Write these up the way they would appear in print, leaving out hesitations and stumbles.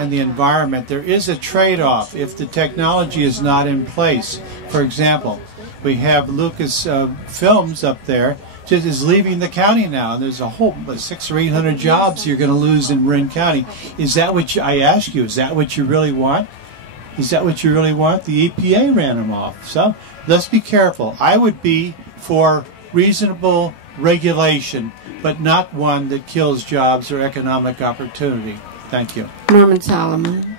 and the environment, there is a trade-off if the technology is not in place. For example, we have Lucas Films up there just is leaving the county now. There's a whole 600 or 800 jobs you're going to lose in Marin County. Is that what I ask you? Is that what you really want? Is that what you really want? The EPA ran them off. So let's be careful. I would be for reasonable regulation, but not one that kills jobs or economic opportunity. Thank you. Norman Solomon.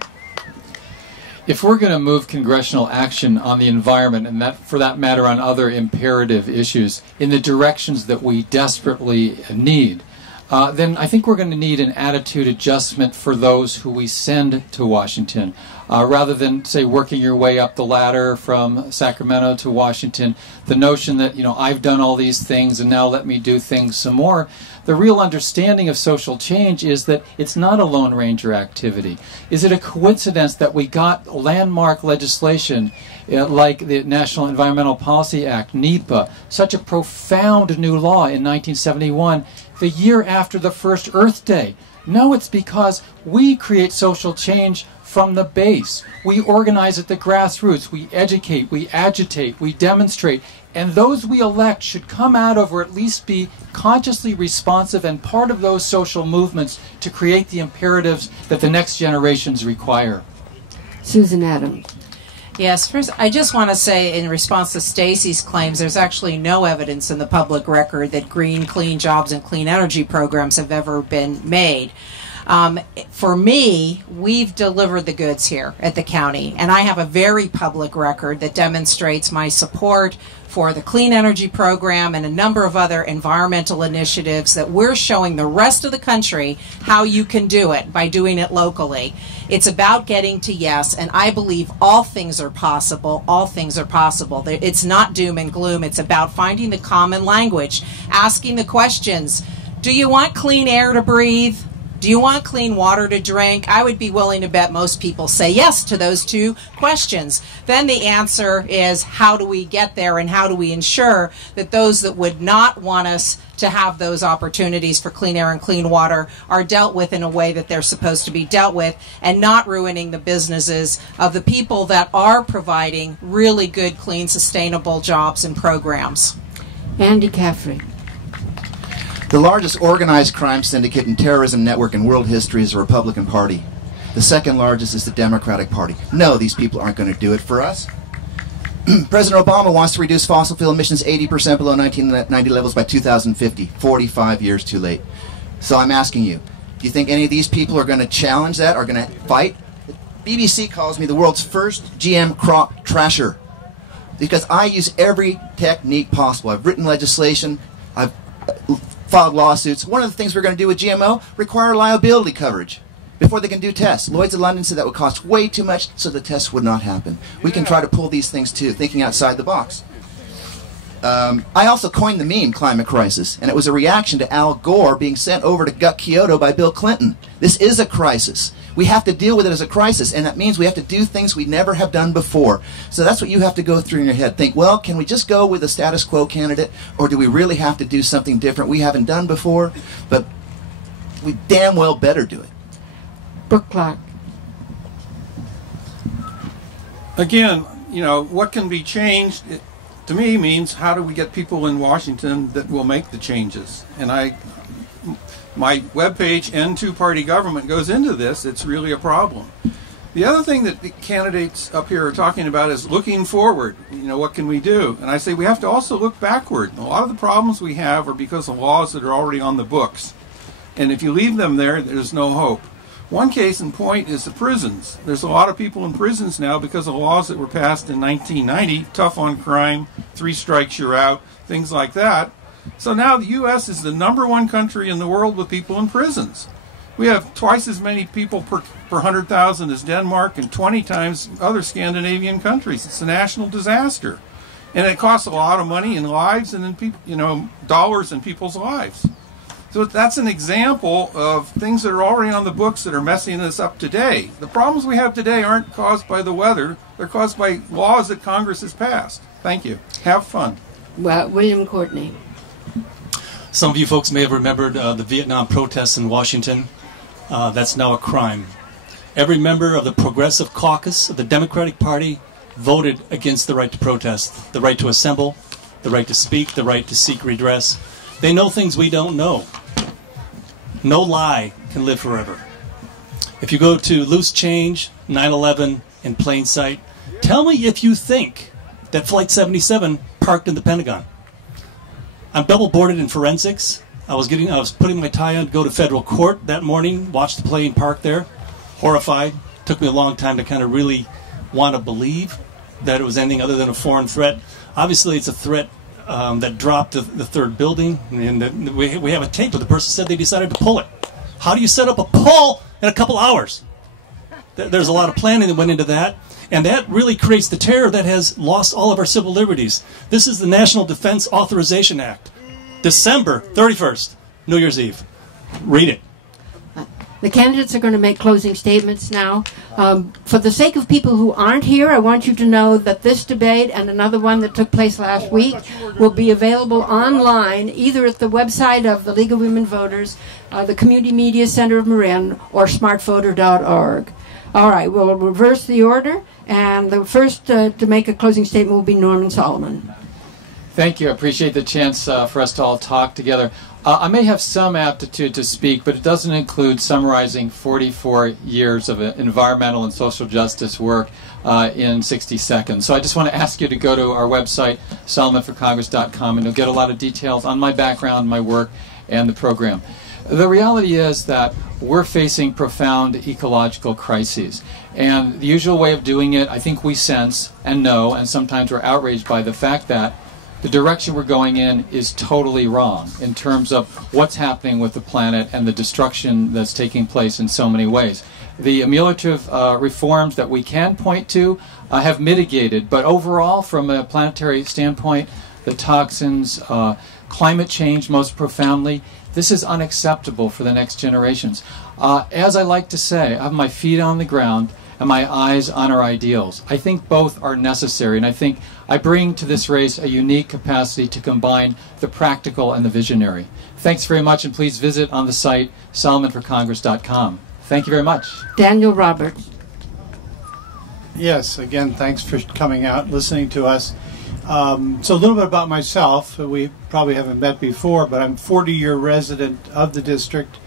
If we're going to move congressional action on the environment, and that, for that matter, on other imperative issues, in the directions that we desperately need, then I think we're going to need an attitude adjustment for those who we send to Washington. Rather than, say, working your way up the ladder from Sacramento to Washington, the notion that, you know, I've done all these things and now let me do things some more. The real understanding of social change is that it's not a Lone Ranger activity. Is it a coincidence that we got landmark legislation like the National Environmental Policy Act, NEPA, such a profound new law in 1971, the year after the first Earth Day? No, it's because we create social change from the base. We organize at the grassroots. We educate, we agitate, we demonstrate. And those we elect should come out of, or at least be consciously responsive and part of those social movements to create the imperatives that the next generations require. Susan Adams. Yes, first, I just want to say in response to Stacy's claims, there's actually no evidence in the public record that green, clean jobs and clean energy programs have ever been made. For me, we've delivered the goods here at the county, and I have a very public record that demonstrates my support for the clean energy program and a number of other environmental initiatives that we're showing the rest of the country how you can do it by doing it locally. It's about getting to yes, and I believe all things are possible. All things are possible. It's not doom and gloom. It's about finding the common language, asking the questions. Do you want clean air to breathe? Do you want clean water to drink? I would be willing to bet most people say yes to those two questions. Then the answer is, how do we get there, and how do we ensure that those that would not want us to have those opportunities for clean air and clean water are dealt with in a way that they're supposed to be dealt with, and not ruining the businesses of the people that are providing really good, clean, sustainable jobs and programs. Andy Caffrey. The largest organized crime syndicate and terrorism network in world history is the Republican Party. The second largest is the Democratic Party. No, these people aren't going to do it for us. President Obama wants to reduce fossil fuel emissions 80% below 1990 levels by 2050. 45 years too late. So I'm asking you, do you think any of these people are going to challenge that, are going to fight? BBC calls me the world's first GM crop trasher, because I use every technique possible. I've written legislation, I've filed lawsuits. One of the things we're going to do with GMO, require liability coverage before they can do tests. Lloyd's of London said that would cost way too much, so the tests would not happen. We can try to pull these things too, thinking outside the box. I also coined the meme climate crisis, and it was a reaction to Al Gore being sent over to gut Kyoto by Bill Clinton. This is a crisis. We have to deal with it as a crisis, and that means we have to do things we never have done before. So that's what you have to go through in your head. Think, well, can we just go with a status quo candidate, or do we really have to do something different we haven't done before? But we damn well better do it. Brooke Clark. Again, you know, what can be changed, to me, means how do we get people in Washington that will make the changes? And my webpage, N2 Party Government, goes into this. It's really a problem. The other thing that the candidates up here are talking about is looking forward. You know, what can we do? And I say we have to also look backward. A lot of the problems we have are because of laws that are already on the books. And if you leave them there, there's no hope. One case in point is the prisons. There's a lot of people in prisons now because of laws that were passed in 1990, tough on crime, 3 strikes you're out, things like that. So now the U.S. is the #1 country in the world with people in prisons. We have twice as many people per 100,000 as Denmark, and 20 times other Scandinavian countries. It's a national disaster. And it costs a lot of money in lives and in people, you know, dollars in people's lives. So that's an example of things that are already on the books that are messing us up today. The problems we have today aren't caused by the weather. They're caused by laws that Congress has passed. Thank you. Have fun. Well, William Courtney. Some of you folks may have remembered the Vietnam protests in Washington. That's now a crime. Every member of the Progressive Caucus of the Democratic Party voted against the right to protest, the right to assemble, the right to speak, the right to seek redress. They know things we don't know. No lie can live forever. If you go to Loose Change, 9/11 in plain sight, tell me if you think that Flight 77 parked in the Pentagon. I'm double boarded in forensics. I was putting my tie on to go to federal court that morning, watched the plane park there, horrified. Took me a long time to kind of really want to believe that it was anything other than a foreign threat. Obviously, it's a threat that dropped the third building, and we have a tape where the person said they decided to pull it. How do you set up a pull in a couple hours? There's a lot of planning that went into that, and that really creates the terror that has lost all of our civil liberties. This is the National Defense Authorization Act. December 31st, New Year's Eve. Read it. The candidates are going to make closing statements now. For the sake of people who aren't here, I want you to know that this debate and another one that took place last week will be available online, either at the website of the League of Women Voters, the Community Media Center of Marin, or smartvoter.org. All right, we'll reverse the order, and the first to make a closing statement will be Norman Solomon. Thank you. I appreciate the chance for us to all talk together. I may have some aptitude to speak, but it doesn't include summarizing 44 years of environmental and social justice work in 60 seconds. So I just want to ask you to go to our website, solomonforcongress.com, and you'll get a lot of details on my background, my work, and the program. The reality is that we're facing profound ecological crises. And the usual way of doing it, I think we sense and know, and sometimes we're outraged by the fact that the direction we're going in is totally wrong in terms of what's happening with the planet and the destruction that's taking place in so many ways. The ameliorative reforms that we can point to have mitigated, but overall, from a planetary standpoint, the toxins, climate change most profoundly, this is unacceptable for the next generations. As I like to say, I have my feet on the ground and my eyes on our ideals. I think both are necessary, and I think I bring to this race a unique capacity to combine the practical and the visionary. Thanks very much, and please visit on the site solomonforcongress.com. Thank you very much. Daniel Roberts. Yes, again, thanks for coming out and listening to us. So a little bit about myself. We probably haven't met before, but I'm a 40-year resident of the district.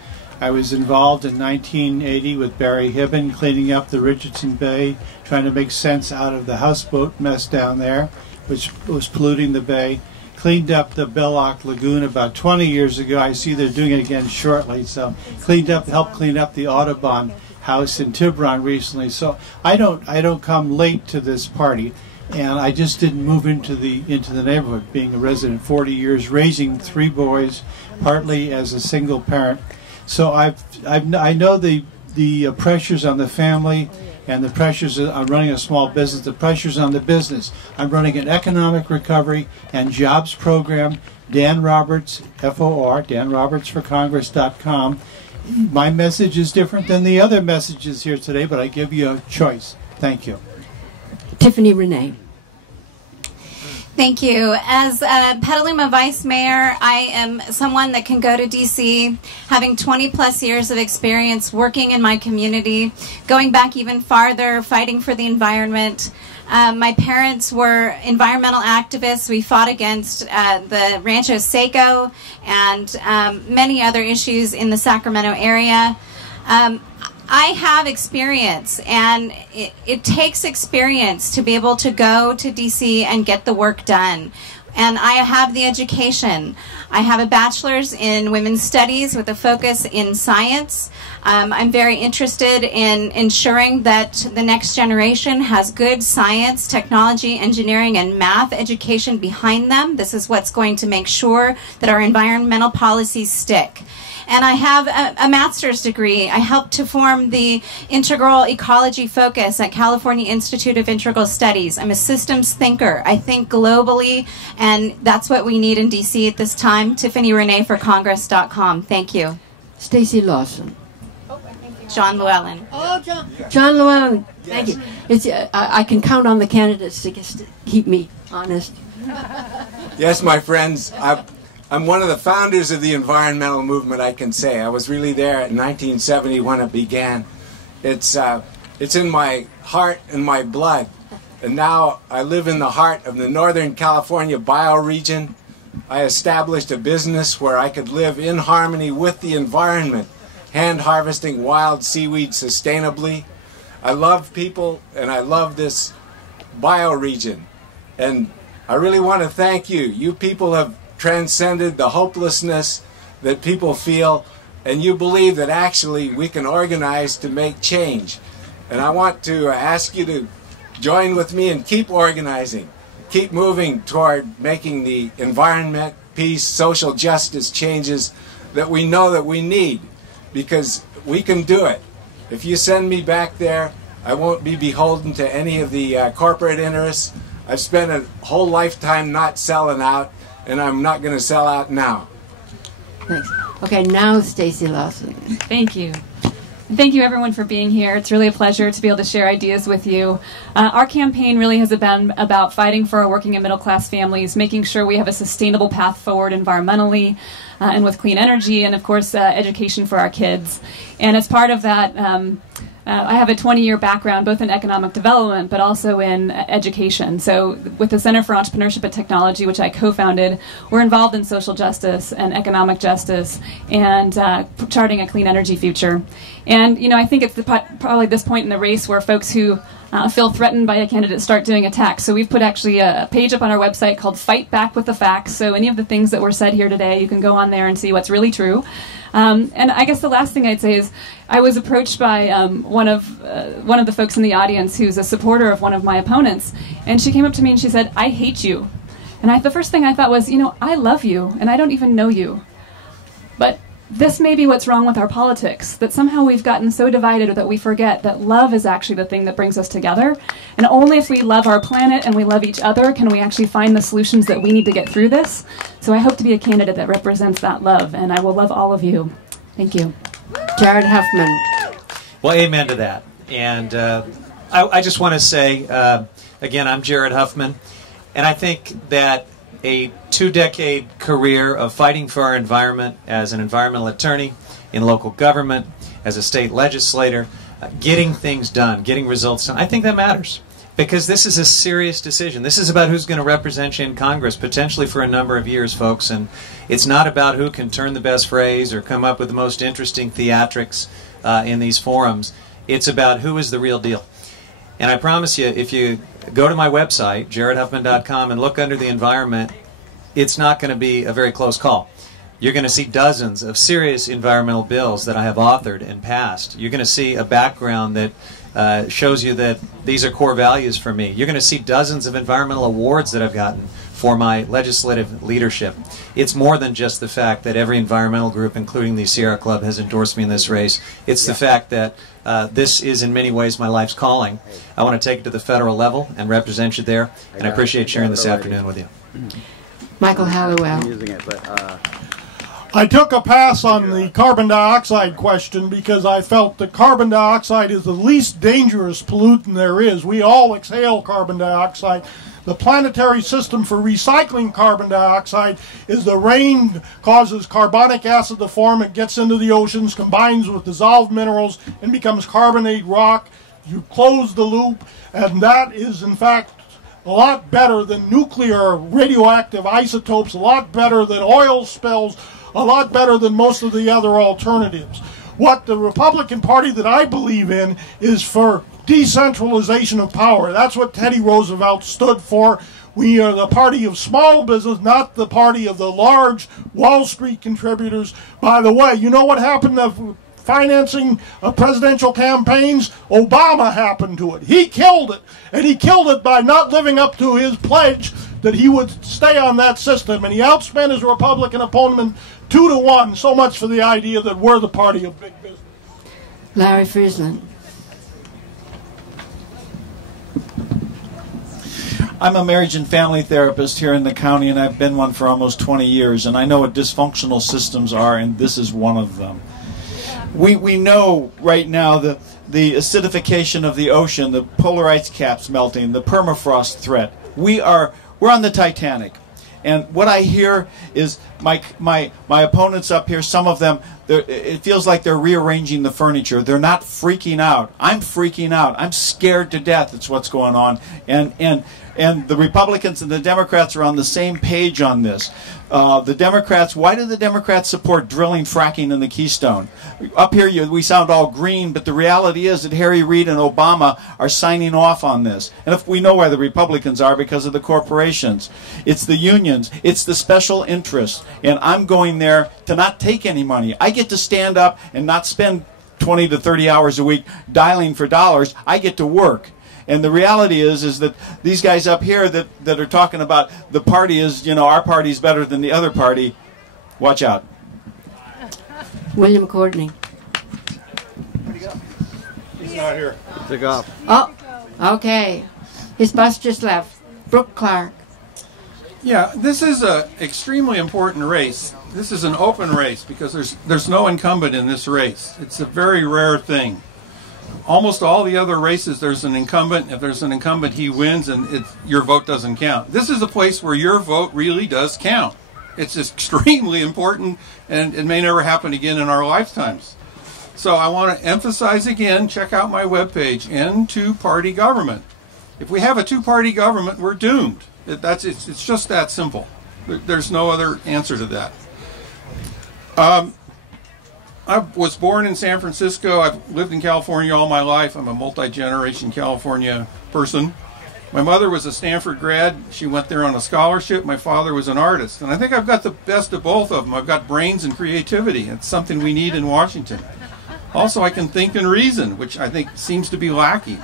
I was involved in 1980 with Barry Hibben cleaning up the Richardson Bay, trying to make sense out of the houseboat mess down there, which was polluting the bay. Cleaned up the Belloc Lagoon about 20 years ago. I see they're doing it again shortly. So helped clean up the Audubon house in Tiburon recently. So I don't come late to this party, and I just didn't move into the neighborhood. Being a resident 40 years, raising 3 boys, partly as a single parent. So I know the pressures on the family and the pressures on running a small business, the pressures on the business. I'm running an economic recovery and jobs program. Dan Roberts, FOR, danrobertsforcongress.com. My message is different than the other messages here today, but I give you a choice. Thank you. Tiffany Renee. Thank you. As Petaluma Vice Mayor, I am someone that can go to D.C., having 20-plus years of experience working in my community, going back even farther, fighting for the environment. My parents were environmental activists. We fought against the Rancho Seco and many other issues in the Sacramento area. I have experience, and it takes experience to be able to go to D.C. and get the work done. And I have the education. I have a bachelor's in women's studies with a focus in science. I'm very interested in ensuring that the next generation has good science, technology, engineering, and math education behind them. This is what's going to make sure that our environmental policies stick. And I have a master's degree. I helped to form the Integral Ecology Focus at California Institute of Integral Studies. I'm a systems thinker. I think globally, and that's what we need in D.C. at this time. Tiffany Renee for Congress.com. Thank you. Stacy Lawson. John Llewellyn. Oh, John Llewellyn. Thank you. It's, I can count on the candidates to keep me honest. Yes, my friends. I'm one of the founders of the environmental movement, I can say. I was really there in 1970 when it began. It's in my heart and my blood. And now I live in the heart of the Northern California bioregion. I established a business where I could live in harmony with the environment, hand harvesting wild seaweed sustainably. I love people and I love this bioregion. And I really want to thank you. You people have transcended the hopelessness that people feel, and you believe that actually we can organize to make change. And I want to ask you to join with me and keep organizing, keep moving toward making the environment, peace, social justice changes that we know that we need, because we can do it. If you send me back there, I won't be beholden to any of the corporate interests. I've spent a whole lifetime not selling out, and I'm not going to sell out now. Thanks. Okay, now Stacy Lawson. Thank you. Thank you, everyone, for being here. It's really a pleasure to be able to share ideas with you. Our campaign really has been about fighting for our working and middle-class families, making sure we have a sustainable path forward environmentally and with clean energy, and, of course, education for our kids. And as part of that, I have a 20-year background both in economic development but also in education. So with the Center for Entrepreneurship and Technology, which I co-founded, we're involved in social justice and economic justice and charting a clean energy future. And, you know, I think it's probably this point in the race where folks who feel threatened by a candidate start doing attacks. So we've put actually a page up on our website called Fight Back with the Facts. So any of the things that were said here today, you can go on there and see what's really true. And I guess the last thing I'd say is I was approached by one of the folks in the audience who's a supporter of one of my opponents, and she came up to me and she said, "I hate you." And the first thing I thought was, you know, I love you, and I don't even know you. But this may be what's wrong with our politics, that somehow we've gotten so divided that we forget that love is actually the thing that brings us together. And only if we love our planet and we love each other can we actually find the solutions that we need to get through this. So I hope to be a candidate that represents that love, and I will love all of you. Thank you. Jared Huffman. Well, amen to that. And I just want to say, again, I'm Jared Huffman, and I think that a 2-decade career of fighting for our environment as an environmental attorney in local government, as a state legislator, getting things done, getting results done, I think that matters. Because this is a serious decision. This is about who's going to represent you in Congress, potentially for a number of years, folks. And it's not about who can turn the best phrase or come up with the most interesting theatrics in these forums. It's about who is the real deal. And I promise you, if you go to my website, jaredhuffman.com, and look under the environment, it's not going to be a very close call. You're going to see dozens of serious environmental bills that I have authored and passed. You're going to see a background that shows you that these are core values for me. You're going to see dozens of environmental awards that I've gotten for my legislative leadership. It's more than just the fact that every environmental group, including the Sierra Club, has endorsed me in this race. It's the fact that this is in many ways my life's calling. I want to take it to the federal level and represent you there, and I appreciate sharing this afternoon with you. Michael Halliwell. I took a pass on the carbon dioxide question because I felt that carbon dioxide is the least dangerous pollutant there is. We all exhale carbon dioxide. The planetary system for recycling carbon dioxide is the rain causes carbonic acid to form. It gets into the oceans, combines with dissolved minerals, and becomes carbonate rock. You close the loop, and that is, in fact, a lot better than nuclear radioactive isotopes, a lot better than oil spills, a lot better than most of the other alternatives. What the Republican Party that I believe in is for decentralization of power. That's what Teddy Roosevelt stood for. We are the party of small business, not the party of the large Wall Street contributors. By the way, you know what happened to financing of presidential campaigns? Obama happened to it. He killed it, and he killed it by not living up to his pledge that he would stay on that system, and he outspent his Republican opponent 2-1. So much for the idea that we're the party of big business. Larry Friesland. I'm a marriage and family therapist here in the county, and I've been one for almost 20 years, and I know what dysfunctional systems are, and this is one of them. We know right now that the acidification of the ocean, the polar ice caps melting, the permafrost threat. We're on the Titanic. And what I hear is my opponents up here, some of them, it feels like they're rearranging the furniture. They're not freaking out. I'm freaking out. I'm scared to death. That's what's going on. And the Republicans and the Democrats are on the same page on this. The Democrats, why do the Democrats support drilling fracking in the Keystone? Up here we sound all green, but the reality is that Harry Reid and Obama are signing off on this. And if we know why the Republicans are, because of the corporations. It's the unions. It's the special interests. And I'm going there to not take any money. I get to stand up and not spend 20 to 30 hours a week dialing for dollars. I get to work. And the reality is that these guys up here that are talking about the party is, our party's better than the other party, watch out. William Courtney. Where'd he go? He's not here. Took off. Oh, okay. His bus just left. Brooke Clark. Yeah, this is an extremely important race. This is an open race because there's no incumbent in this race. It's a very rare thing. Almost all the other races, there's an incumbent. If there's an incumbent, he wins, and your vote doesn't count. This is a place where your vote really does count. It's extremely important, and it may never happen again in our lifetimes. So I want to emphasize again, check out my webpage, End Two-Party Government. If we have a two-party government, we're doomed. It's just that simple. There's no other answer to that. I was born in San Francisco. I've lived in California all my life. I'm a multi-generation California person. My mother was a Stanford grad. She went there on a scholarship. My father was an artist. And I think I've got the best of both of them. I've got brains and creativity. It's something we need in Washington. Also, I can think and reason, which I think seems to be lacking.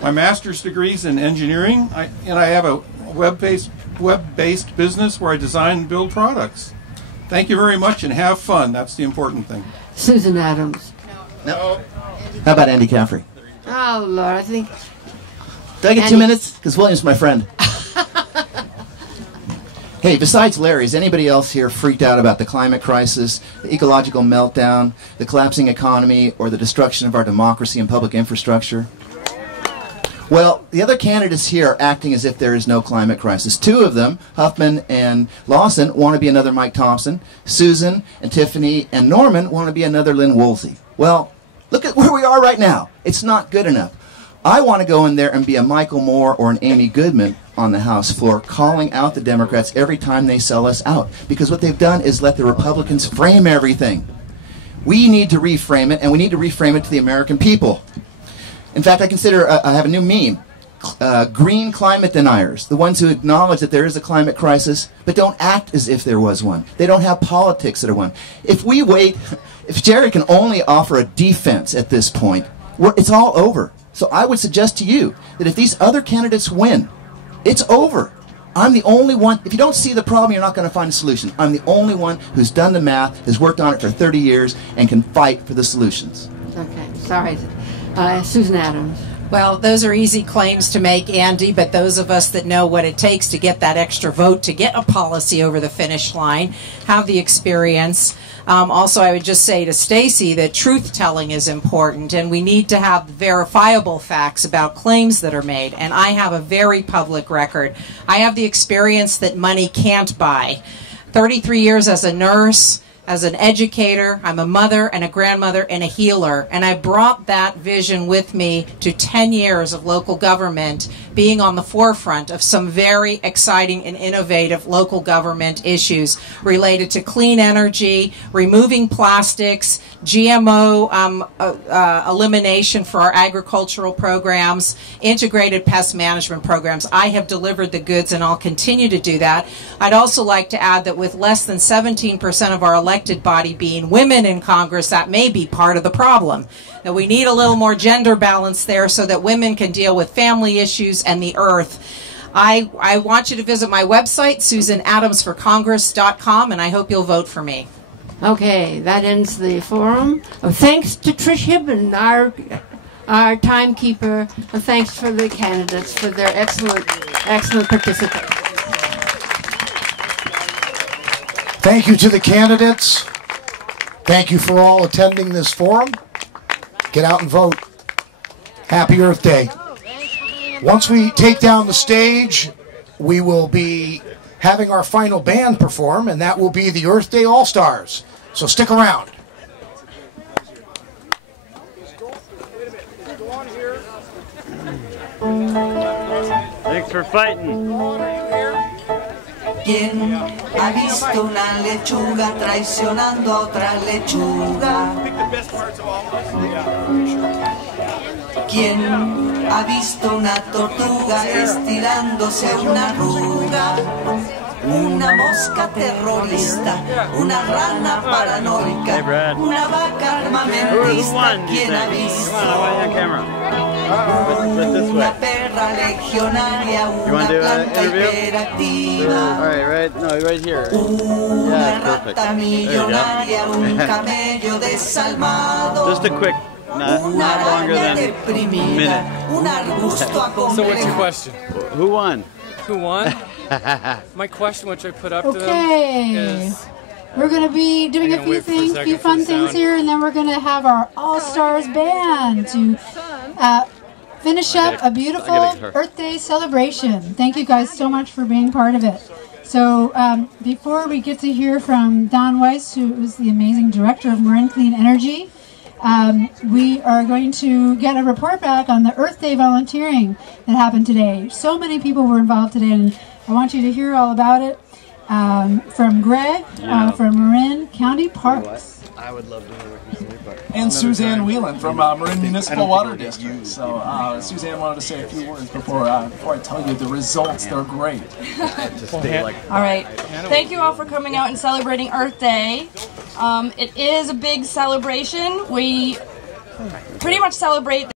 My master's degree is in engineering, and I have a web-based business where I design and build products. Thank you very much, and have fun. That's the important thing. Susan Adams. No. How about Andy Caffrey? Oh, Lord, I think... Did I get 2 minutes? Because William's my friend. Hey, besides Larry, is anybody else here freaked out about the climate crisis, the ecological meltdown, the collapsing economy, or the destruction of our democracy and public infrastructure? Well, the other candidates here are acting as if there is no climate crisis. Two of them, Huffman and Lawson, want to be another Mike Thompson. Susan and Tiffany and Norman want to be another Lynn Woolsey. Well, look at where we are right now. It's not good enough. I want to go in there and be a Michael Moore or an Amy Goodman on the House floor, calling out the Democrats every time they sell us out. Because what they've done is let the Republicans frame everything. We need to reframe it, and we need to reframe it to the American people. In fact, I have a new meme. Green climate deniers, the ones who acknowledge that there is a climate crisis, but don't act as if there was one. They don't have politics that are one. If Jerry can only offer a defense at this point, it's all over. So I would suggest to you that if these other candidates win, it's over. I'm the only one. If you don't see the problem, you're not going to find a solution. I'm the only one who's done the math, has worked on it for 30 years, and can fight for the solutions. Okay, sorry. Susan Adams. Well, those are easy claims to make, Andy, but those of us that know what it takes to get that extra vote, to get a policy over the finish line, have the experience. Also, I would just say to Stacy that truth-telling is important, and we need to have verifiable facts about claims that are made. And I have a very public record. I have the experience that money can't buy. 33 years as a nurse, as an educator, I'm a mother and a grandmother and a healer, and I brought that vision with me to 10 years of local government, being on the forefront of some very exciting and innovative local government issues related to clean energy, removing plastics, GMO elimination for our agricultural programs, integrated pest management programs. I have delivered the goods, and I'll continue to do that. I'd also like to add that with less than 17% of our elected body being women in Congress, that may be part of the problem. That we need a little more gender balance there so that women can deal with family issues and the earth. I want you to visit my website, susanadamsforcongress.com, and I hope you'll vote for me. Okay, that ends the forum. Thanks to Trish Hibben, our timekeeper, and thanks for the candidates for their excellent participation. Thank you to the candidates. Thank you for all attending this forum. Get out and vote. Happy Earth Day. Once we take down the stage, we will be having our final band perform, and that will be the Earth Day All-Stars. So stick around. Thanks for fighting. ¿Quién ha visto una lechuga traicionando a otra lechuga? ¿Quién ha visto una tortuga estirándose una arruga? Una mosca terrorista, una rana paranoica, una vaca armamentista. ¿Quién ha visto? Una perra legionaria, una planta hiperactiva. Una rata millonaria, un camello desalmado. Just a quick, not longer than a minute. Un arbusto acomplejado. So what's your question? Who won? Who won? My question, which I put up to them, Okay. is We're going to be doing a gonna few wait for a things, second few for fun the things sound. here, and then we're going to have our All-Stars band to finish up a beautiful Earth Day celebration. Thank you guys so much for being part of it. So before we get to hear from Don Weiss, who is the amazing director of Marin Clean Energy, we are going to get a report back on the Earth Day volunteering that happened today. So many people were involved today, and I want you to hear all about it from Greg from Marin County Parks. I would love to hear what you say, but... And Suzanne Whelan from Marin Municipal Water District. So Suzanne wanted to say a few words before I tell you the results. They're great. All right. Thank you all for coming out and celebrating Earth Day. It is a big celebration. We pretty much celebrate